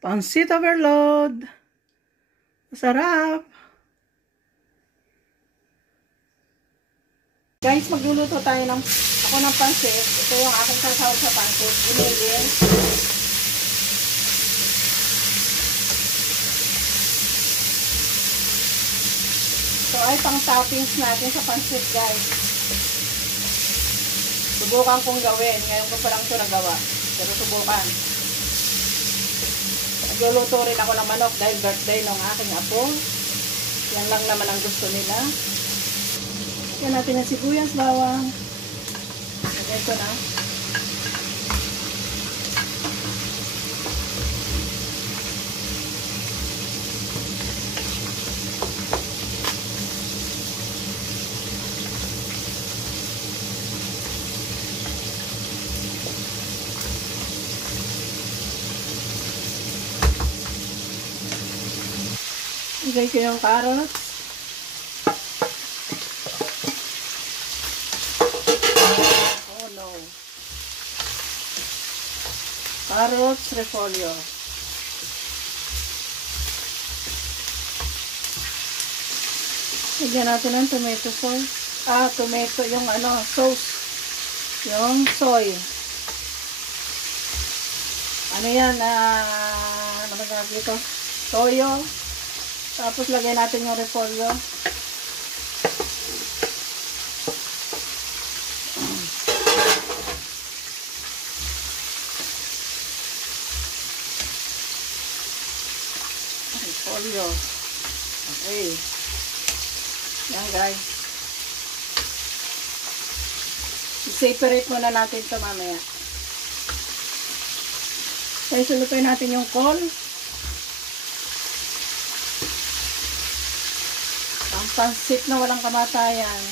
Pansit overload. Masarap. Guys, magluluto tayo ng pansit. Ito yung aking sasawag sa pansit. Ginigil. So, ay pang toppings natin sa pansit, guys. Subukan kong gawin. Ngayon ko pa lang ito nagawa. Pero subukan. Nagluluto rin ako ng manok dahil birthday ng aking apo. Yan lang naman ang gusto nila. Yan natin ang sibuyas, bawang. Lagay ko na. Lagay ko yung carrots. Oh no. Carrots, repolyo. Lagyan natin ng tomato sauce. Tomato, yung sauce. Yung soy. Ano yan? Ano ba dito? Toyo. Tapos lagay natin yung repolyo. Repolyo. Okay. Yan guys. I-separate muna natin ito mamaya. Kaya sulutuin natin yung kol. Pansit na walang kamatayan.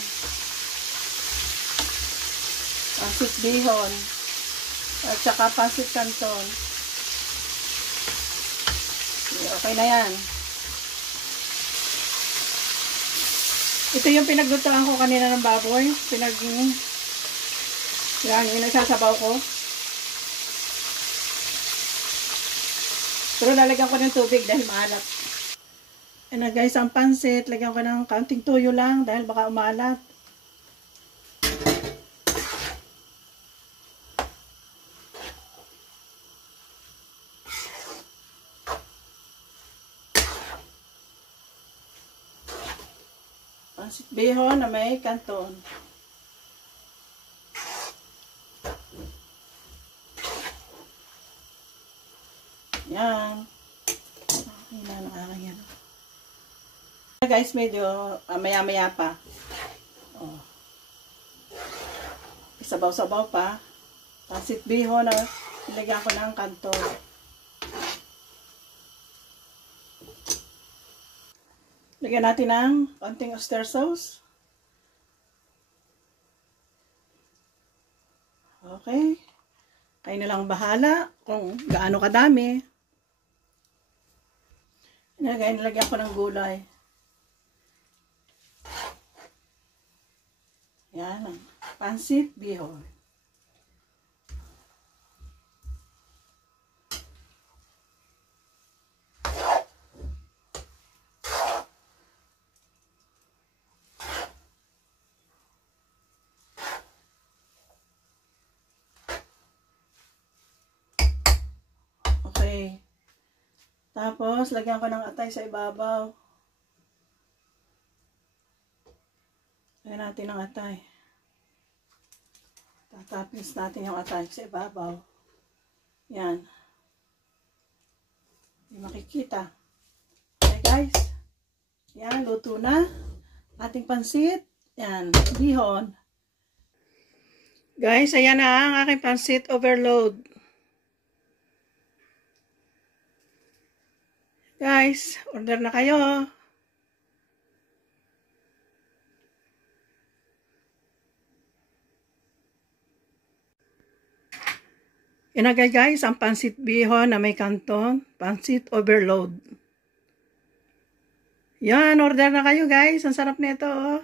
Pansit bihon. At saka pansit canton. Okay na yan. Ito yung pinaglutoan ko kanina ng baboy. Yan, yung nagsasabaw ko. Pero lalagyan ko ng tubig dahil maalat. Ayan na guys, ang pansit, lagyan ko ng kaunting tuyo lang dahil baka umalat. Pansit bihon na may canton. Yan. Okay na ang aking yan. Guys, medyo maya-maya pa. Oh. Isabaw-sabaw pa. Pansit bihon na ilagyan ko ng canton. Lagyan natin ng konting oyster sauce. Okay. Kayo na lang bahala kung gaano kadami. Nilagyan ko ng gulay. Yan, pansit bihon. Okay. Tapos, lagyan ko ng atay sa ibabaw. Lagyan natin ng atay. Tatapis natin yung atay sa ibabaw. Yan. Hindi makikita. Okay guys. Yan, luto na. Ating pansit. Yan, bihon. Guys, ayan na ang aking pansit overload. Guys, order na kayo. Inagay guys, ang pansit bihon na may canton, pansit overload. Yan, order na kayo guys. Ang sarap nito.